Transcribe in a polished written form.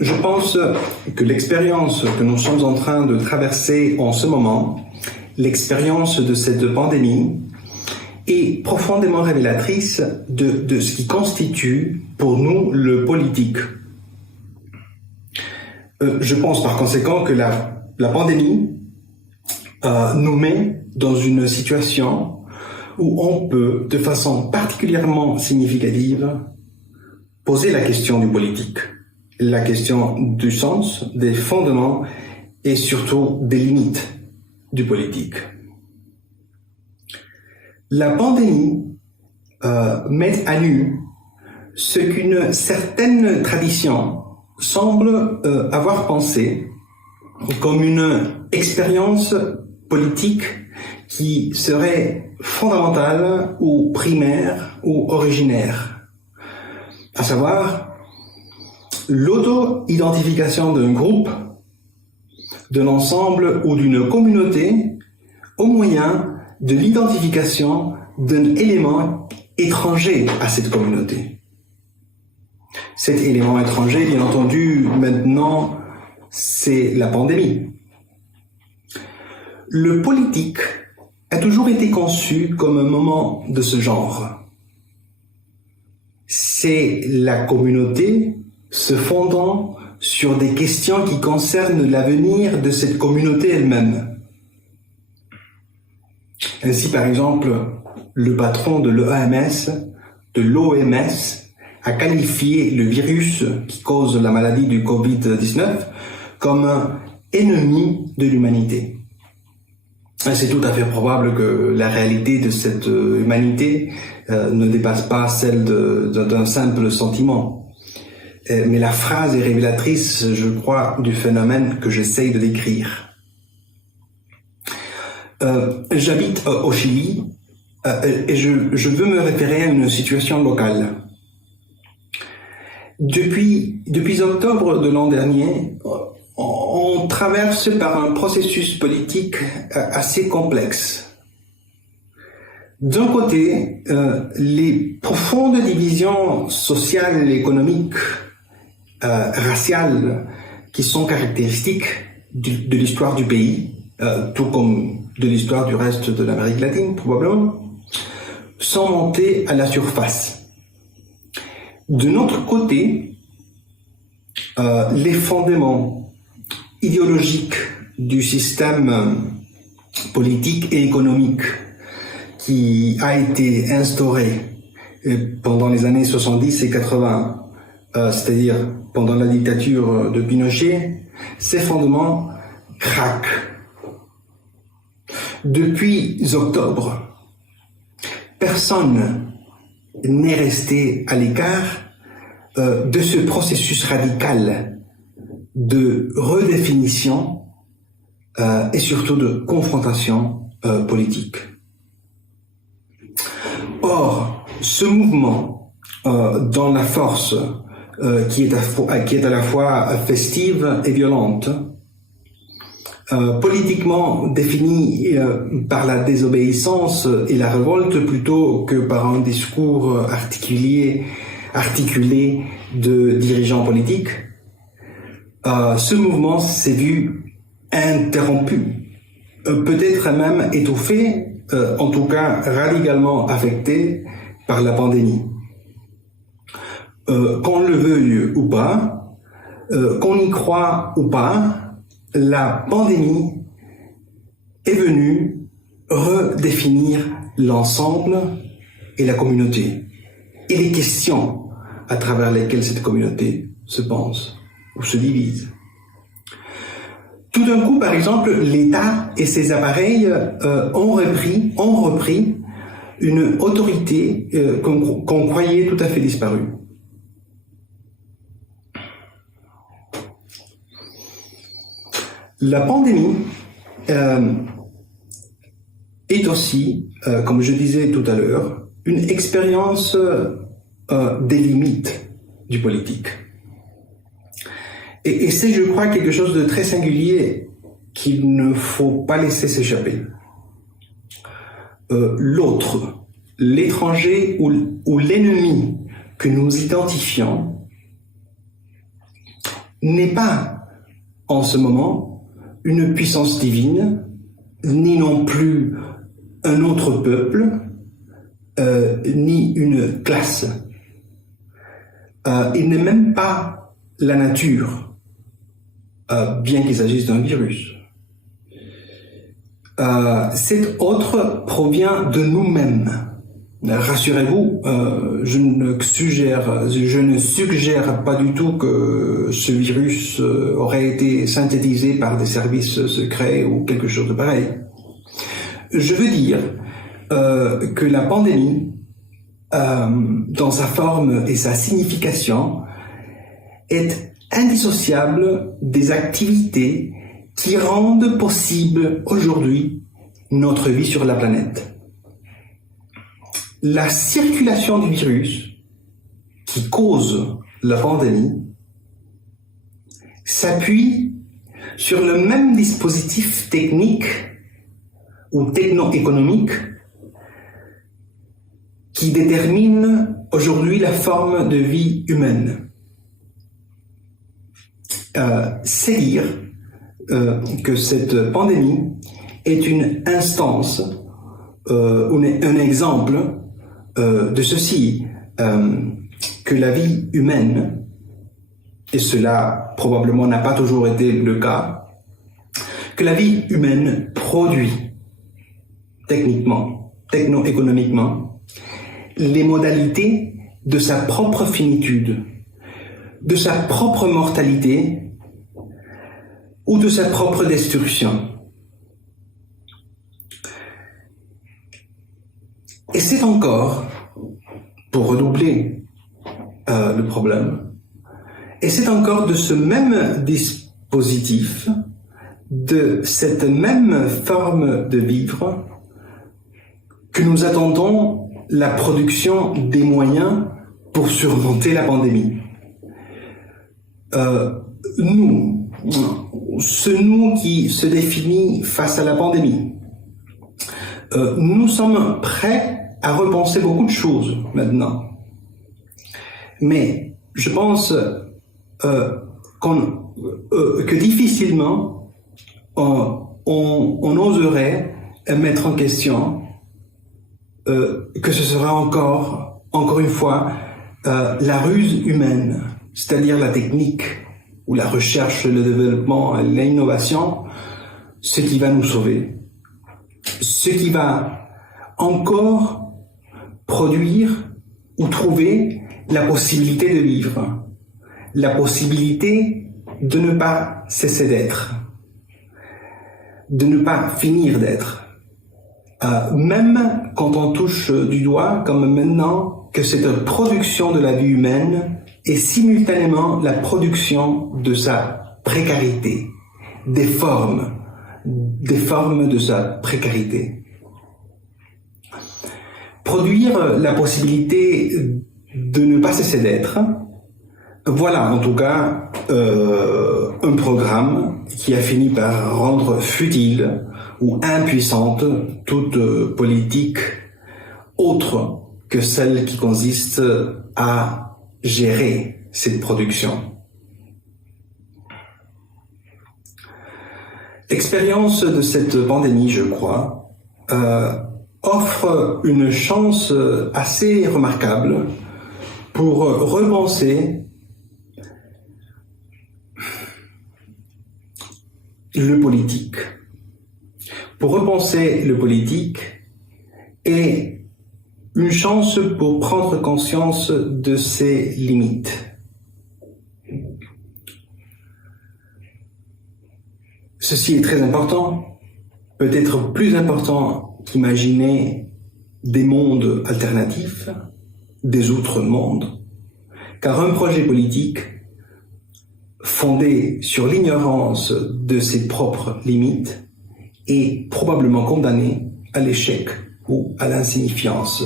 Je pense que l'expérience que nous sommes en train de traverser en ce moment, l'expérience de cette pandémie, est profondément révélatrice de ce qui constitue pour nous le politique. Je pense par conséquent que la pandémie nous met dans une situation où on peut, de façon particulièrement significative, poser la question du politique, la question du sens, des fondements et surtout des limites du politique. La pandémie met à nu ce qu'une certaine tradition semble avoir pensé comme une expérience politique qui serait fondamentale ou primaire ou originaire, à savoir l'auto-identification d'un groupe, de l'ensemble ou d'une communauté au moyen de l'identification d'un élément étranger à cette communauté. Cet élément étranger, bien entendu, maintenant, c'est la pandémie. Le politique a toujours été conçu comme un moment de ce genre. C'est la communauté se fondant sur des questions qui concernent l'avenir de cette communauté elle-même. Ainsi, par exemple, le patron de l'OMS, a qualifié le virus qui cause la maladie du Covid-19 comme un ennemi de l'humanité. C'est tout à fait probable que la réalité de cette humanité ne dépasse pas celle d'un simple sentiment. Mais la phrase est révélatrice, je crois, du phénomène que j'essaye de décrire. J'habite au Chili et je veux me référer à une situation locale. Depuis octobre de l'an dernier, on traverse par un processus politique assez complexe. D'un côté, les profondes divisions sociales, économiques, raciales qui sont caractéristiques de l'histoire du pays, tout comme de l'histoire du reste de l'Amérique latine probablement, sont montées à la surface. De notre côté, les fondements idéologiques du système politique et économique qui a été instauré pendant les années 70 et 80, c'est-à-dire pendant la dictature de Pinochet, ces fondements craquent. Depuis octobre, personne n'est resté à l'écart de ce processus radical de redéfinition et surtout de confrontation politique. Or, ce mouvement dans la force qui est à la fois festive et violente, politiquement définie par la désobéissance et la révolte plutôt que par un discours articulé de dirigeants politiques, ce mouvement s'est vu interrompu, peut-être même étouffé, en tout cas radicalement affecté par la pandémie. Qu'on le veuille ou pas, qu'on y croit ou pas, la pandémie est venue redéfinir l'ensemble et la communauté, et les questions à travers lesquelles cette communauté se pense ou se divise. Tout d'un coup, par exemple, l'État et ses appareils ont repris une autorité qu'on croyait tout à fait disparue. La pandémie est aussi, comme je disais tout à l'heure, une expérience des limites du politique. Et c'est, je crois, quelque chose de très singulier qu'il ne faut pas laisser s'échapper. L'autre, l'étranger ou l'ennemi que nous identifions n'est pas en ce moment une puissance divine, ni non plus un autre peuple, ni une classe. Il n'est même pas la nature, bien qu'il s'agisse d'un virus. Cet autre provient de nous-mêmes. Rassurez-vous, je ne suggère pas du tout que ce virus aurait été synthétisé par des services secrets ou quelque chose de pareil. Je veux dire que la pandémie, dans sa forme et sa signification, est indissociable des activités qui rendent possible aujourd'hui notre vie sur la planète. La circulation du virus qui cause la pandémie s'appuie sur le même dispositif technique ou techno-économique qui détermine aujourd'hui la forme de vie humaine. C'est dire que cette pandémie est une instance, un exemple de ceci, que la vie humaine, et cela probablement n'a pas toujours été le cas, que la vie humaine produit techniquement, techno-économiquement, les modalités de sa propre finitude, de sa propre mortalité ou de sa propre destruction. Et c'est encore, pour redoubler le problème, et c'est encore de ce même dispositif, de cette même forme de vivre, que nous attendons la production des moyens pour surmonter la pandémie. Nous qui se définit face à la pandémie, nous sommes prêts à repenser beaucoup de choses maintenant. Mais je pense que difficilement on oserait mettre en question que ce sera encore une fois, la ruse humaine, c'est-à-dire la technique ou la recherche, le développement, l'innovation, ce qui va nous sauver, ce qui va encore produire ou trouver la possibilité de vivre, la possibilité de ne pas cesser d'être, de ne pas finir d'être. Même quand on touche du doigt, comme maintenant, que cette production de la vie humaine est simultanément la production de sa précarité, des formes de sa précarité. Produire la possibilité de ne pas cesser d'être, voilà en tout cas un programme qui a fini par rendre futile ou impuissante toute politique autre que celle qui consiste à gérer cette production. L'expérience de cette pandémie, je crois, offre une chance assez remarquable pour repenser le politique. Pour repenser le politique et une chance pour prendre conscience de ses limites. Ceci est très important, peut-être plus important qu'imaginer des mondes alternatifs, des autres mondes, car un projet politique fondé sur l'ignorance de ses propres limites est probablement condamné à l'échec ou à l'insignifiance.